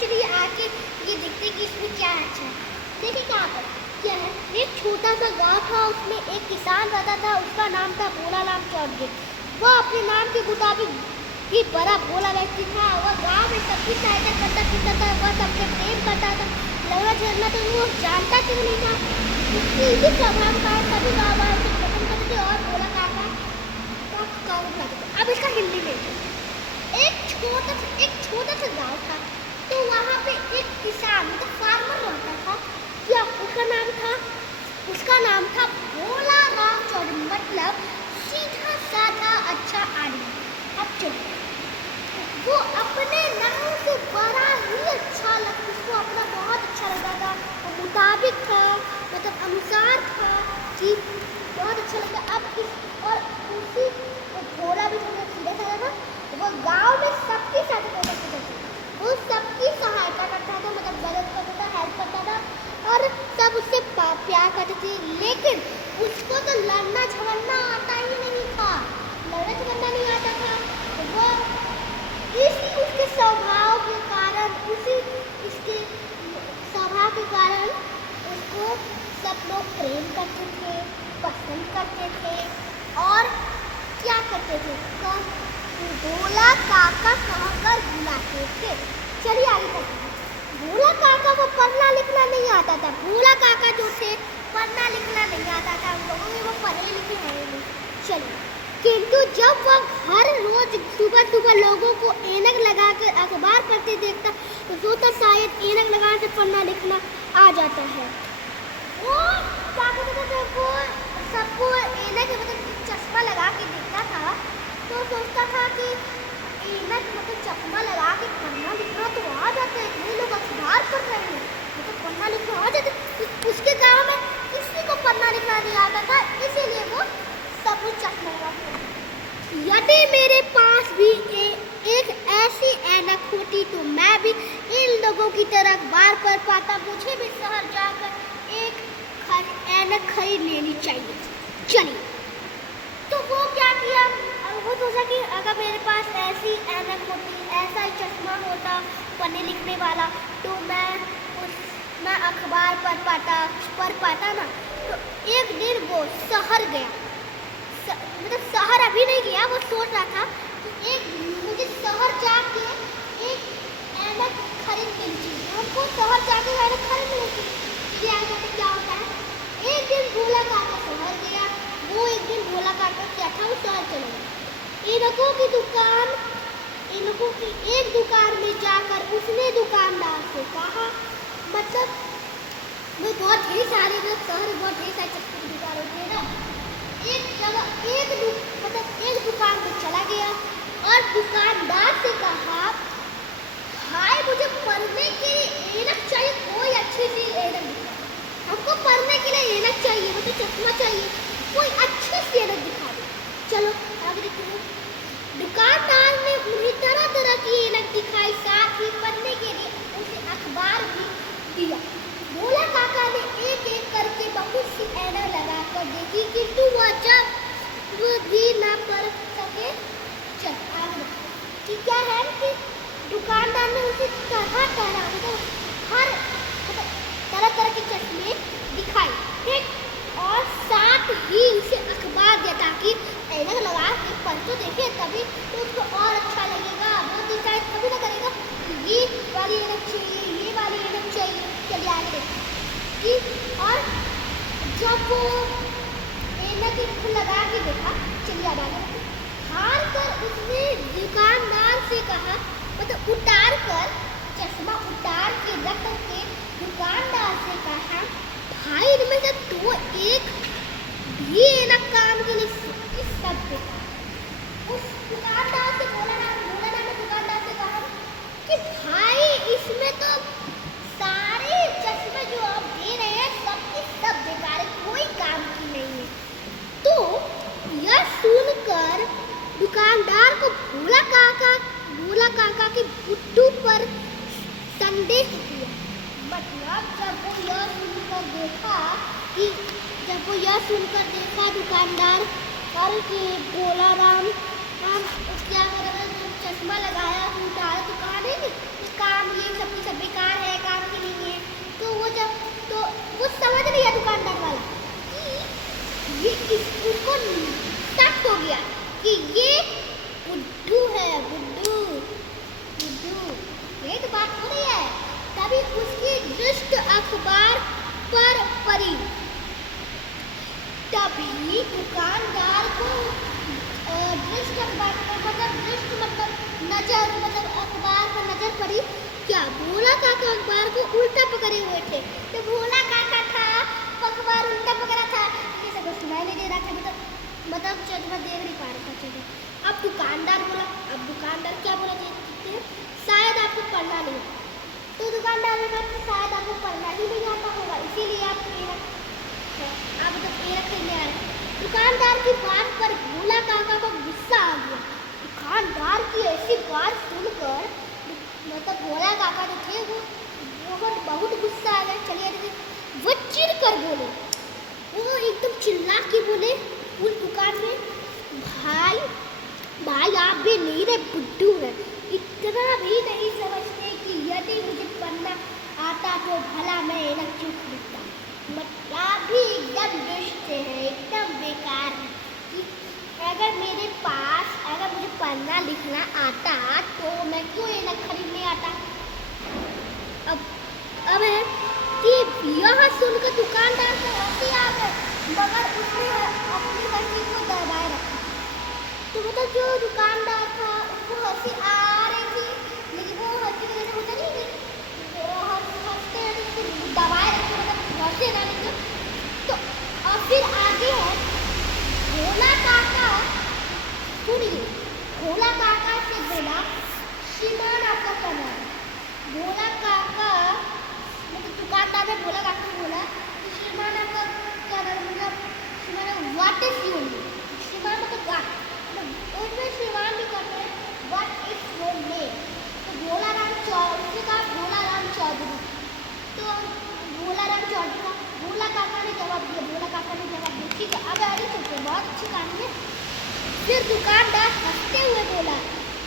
चलिए आके ये देखते कि इसमें क्या है। अच्छा देखिए क्या है। एक छोटा सा गांव था, उसमें एक किसान रहता था, उसका नाम था भोला राम चौधरी। वह अपने नाम के मुताबिक भी बड़ा भोला व्यक्ति था। वह गांव में सबकी सहायता करता फिरता था, वह सबसे प्रेम करता था। लड़ना झगड़ना तो वो जानता क्यों नहीं था। उसकी इसी स्वभाव का सभी गाँव वाले उसे पसंद करते थे और भोला काका का काम करते थे। अब इसका हिंदी में एक छोटा सा गांव था, तो वहाँ पे एक किसान मतलब फार्मर रहता था। क्या उसका नाम था भोला राम चौधरी, मतलब सीधा साधा अच्छा आदमी। अब चलो, वो अपने नाम से बड़ा ही अच्छा लगता, उसको अपना बहुत अच्छा लगता था। वो मुताबिक था, मतलब अनुसार था कि बहुत अच्छा लगता। अब इस और उसी भोला भी थोड़ा सीधा साधा था। वो गांव में सबकी सहायता करता था, वो सबकी सहायता करता था, मतलब मदद करता था, हेल्प करता था और सब उससे प्यार करते थे। लेकिन उसको तो लड़ना झगड़ना आता ही नहीं था, लड़ना झगड़ना नहीं आता था। वो उसके स्वभाव के कारण, इसके स्वभाव के कारण उसको सब लोग प्रेम करते थे, पसंद करते थे और क्या करते थे, भोला काका कहकर बुलाते थे। चलिए आगे बढ़ते हैं। भोला काका को पढ़ना लिखना नहीं आता था। भोला काका जो थे पढ़ना लिखना नहीं आता था उन लोगों में, वो पढ़े लिखे हैं नहीं। चलिए, किंतु जब वह हर रोज सुबह सुबह लोगों को ऐनक लगा कर अखबार पढ़ते देखता तो सोचता शायद ऐनक लगाने से पढ़ना लिखना आ जाता है। वो क्या करता था, वो सबको ऐनक मतलब चश्मा लगा के देखता था, तो सोचता था कि ऐनक मतलब चश्मा लगा के पढ़ना लिखना तो आ जाता है, इतने लोग अखबार पढ़ रहे हैं, मतलब पढ़ना लिखना आ जाता है। उसके गांव में किसी को पढ़ना लिखना नहीं आता था, इसीलिए वो सब कुछ चश्मा लगा के। यदि मेरे पास भी एक ऐसी ऐनक होती तो मैं भी इन लोगों की तरह अखबार पढ़ पाता। मुझे भी शहर जाकर एक ऐनक खरीद लेनी चाहिए। चलिए, तो वो क्या किया, वो सोचा कि अगर मेरे पास ऐसी ऐनक होती, ऐसा ही चश्मा होता पढ़ने लिखने वाला, तो मैं अखबार पढ़ पाता ना। तो एक दिन वो शहर गया, मतलब शहर अभी नहीं गया, वो सोच रहा था कि एक मुझे शहर जाके एक ऐनक खरीद लेनी चाहिए, हमको शहर जाके ऐनक खरीद लेनी चाहिए। क्या होता है, एक दिन भोला काका शहर गया। वो एक दिन भोला काका क्या था, वो शहर चला गया। ऐनकों की एक दुकान में जाकर उसने दुकानदार से कहा, मतलब वो बहुत ढेर सारे शहर में बहुत ढेर सारे चप्पू की दुकान होती है ना। एक दुकान में चला गया और दुकानदार से कहा, भाई मुझे पढ़ने के लिए ऐनक चाहिए, कोई अच्छी सी ऐनक दिखा, हमको पढ़ने के लिए ऐनक चाहिए, मुझे चश्मा चाहिए, कोई अच्छी सी ऐनक दिखा दो। चलो आगे देखते हैं। दुकानदार ने उन्हें तरह तरह की ऐनक दिखाई, साथ ही पढ़ने के लिए उसे अखबार भी दिया। भोला काका ने एक एक करके बहुत सी ऐनक लगा कर देखी, किंतु वह जब भी ना पढ़ सके। चल आगे कि क्या है कि दुकानदार ने उसे तरह तरह के चश्मे दिखाए, ठीक, और साथ ही उसे अखबार दिया ताकि ऐनक लगा के पढ़ तो देखे, तभी तो उसको और अच्छा लगेगा। वो डिसाइड कभी ना करेगा ये वाली ऐनक चाहिए, ये वाली ऐनक चाहिए। चलिए आगे देखते कि और जब वो ऐनक लगा के देखा, चलिए आगे हार कर उसने दुकानदार से कहा, मतलब उतार कर चश्मा उतार के रख के दुकानदार से कहा, भाई इनमें से तो एक भी ऐनक काम के लिए सब देखा। उस दुकानदार से बोला ना दुकानदार से कहा कि भाई इसमें तो सारे चश्मे जो आप दे रहे हैं सबके सब बेकार है, कोई काम की नहीं है। तो यह सुनकर दुकानदार को भोला काका के बुद्धू पर संदेह हुआ। मतलब जब वो यह सुनकर देखा दुकानदार और कि भोला राम क्या कर रहा है, चश्मा लगाया उतारा तो कहा नहीं काम ये सब समझ लिया दुकानदार वाला कि ये उसको शक हो गया कि ये बुड्ढू है, बुड्ढू बुड्ढू, ये तो बात हो रही है। तभी उसकी दृष्टि अखबार पर पड़ी। तभी दुकानदार को दृष्टि अखबार मतलब नजर अखबार पर नजर पड़ी। क्या भोला काका अखबार को उल्टा पकड़े हुए थे। तो भोला काका था अखबार उल्टा पकड़ा था, किसी को सुनाई नहीं दे रहा था, मतलब चश्मा देख नहीं पा रहा था। अब दुकानदार क्या बोला शायद आपको पढ़ना नहीं। तो दुकानदार ने कहा शायद आपको पढ़ना ही नहीं आता होगा, इसीलिए आप खेलने आए। दुकानदार की बात पर भोला काका को गुस्सा आ गया। दुकानदार की ऐसी बात सुनकर मतलब भोला काका जो थे वो बहुत गुस्सा आ गया। चलिए वो चिढ़ कर बोले, वो एकदम चिल्ला के बोले उस दुकान में, भाई आप भी मेरे बुड्ढू हैं, इतना भी नहीं समझते कि यदि मुझे पढ़ना आता तो भला मैं इन्हें क्यों खरीदता। मतलब भी एकदम दुष्ट है, एकदम बेकार है कि अगर मुझे पढ़ना लिखना आता तो मैं क्यों इन्हें खरीदने आता। अब है कि यह सुनकर दुकानदार को हंसी आ गई, मगर उसने अपनी हंसी को दबाए रखा। तो मतलब जो दुकानदार था उसको हंसी आ रही थी, लेकिन वो हंसी की वजह से होता नहीं हंसते दबाए रखे, मतलब हंसे ना नहीं। तो और फिर आगे है भोला काका, सुनिए, भोला काका से बोला श्रीमान आपका क्या नाम है। भोला काका मतलब दुकानदार ने भोला काका को बोला कि श्रीमान आपका क्या नाम, मतलब श्रीमान व्हाट इज योर नेम। श्रीमान मतलब उसमें श्रीमान भी करते हैं व्हाट इज योर नेम। तो भोला राम चौधरी का भोला राम चौधरी। तो भोला राम चौधरी का भोला काका ने जवाब दिया। भोला काका ने जवाब दिया ठीक है, अब अरे सोचिए बहुत अच्छी कहानी है। फिर दुकानदार हंसते हुए बोला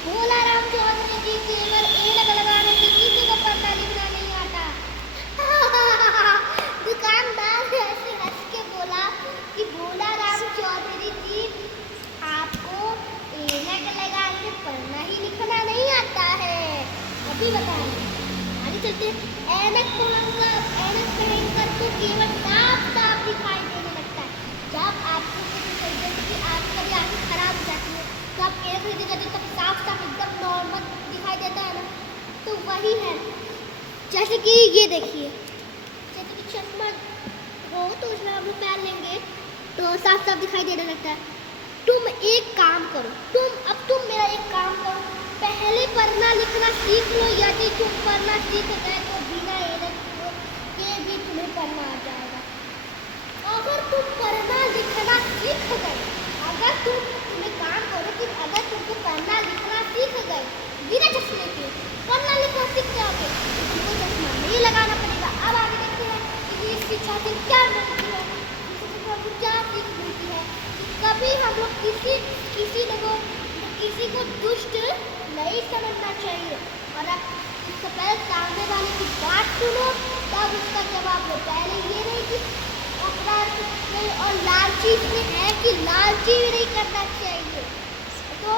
भोला राम चौधरी जी केवल ऐनक लगाने से किसी को पढ़ना लिखना नहीं आता। दुकानदार ऐसे हंस के बोला कि भोला राम चौधरी जी आपको ऐनक लगाने से पढ़ना ही लिखना नहीं आता है। अभी बताइए, आगे चलते। ऐनक पहनकर तो केवल साफ साफ दिखाई देने लगता है। जब आपको आपकी कभी आंखें खराब हो जाती है तो आप ऐनक खरीदने जाते हैं, तब साफ साफ एकदम नॉर्मल दिखाई देता है ना। तो वही है, जैसे कि ये देखिए, जैसे कि चश्मा हो तो उसमें हम लोग पहन लेंगे तो साफ साफ दिखाई देने लगता है। तुम एक काम करो, तुम मेरा एक काम करो, पहले पढ़ना लिखना सीख लो। यदि तुम पढ़ना सीख गए तो बिना ऐनक के भी तुम्हें पढ़ना आ जाएगा। अगर तुम पढ़ना लिखना सीख गए, अगर तुम एक काम करो कि अगर तुमको पढ़ना लिखना सीख गए बिना चश्मे के पढ़ना लिखना सीख जाओगे तो तुमको चश्मा नहीं लगाना पड़ेगा। अब आगे देखते हैं कि इस शिक्षा से क्या मिलती है, क्या सीख मिलती है। कभी हम लोग किसी को दुष्ट नहीं समझना चाहिए, और इससे पहले सामने वाले की बात सुनो तब उसका जवाब दो। पहले ये नहीं कि और लालची में है कि लालची भी नहीं करना चाहिए। तो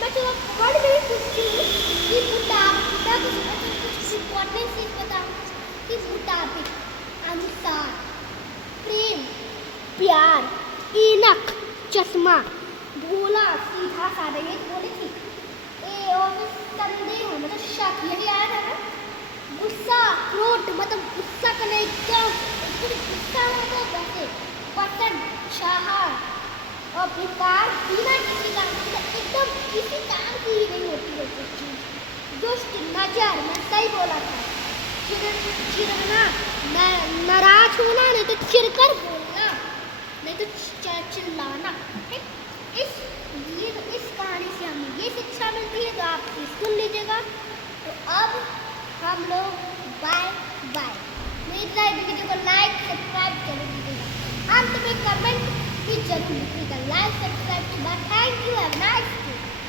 मैं तो पढ़ भी पूछती हूँ कि मोटापा कुछ इम्पोर्टेंट चीज़ बताऊँ कि मोटापे अनुसार प्रेम प्यार ऐनक चश्मा भोला सीधा साधा ये बोले ठीक। ए और संदेह मतलब शक यही आया था ना। गुस्सा क्रोध मतलब गुस्सा करना एकदम गुस्सा हो तो वैसे पसंद चाह और बेकार बिना किसी काम एकदम किसी काम की ही नहीं होती है कुछ चीज़। दुष्ट नजर मैं सही बोला था। चिढ़ना नाराज होना, नहीं तो चिढ़कर बोलना, नहीं तो चिल्लाना। इस कहानी से हमें ये शिक्षा मिलती है, तो आप सुन लीजिएगा। तो अब हम लोग बाय बाय। मेरी वीडियो को लाइक सब्सक्राइब जरूर कीजिएगा, अंत में कमेंट भी जरूर लिखिएगा। लाइक सब्सक्राइब के बाद थैंक यू, हैव नाइस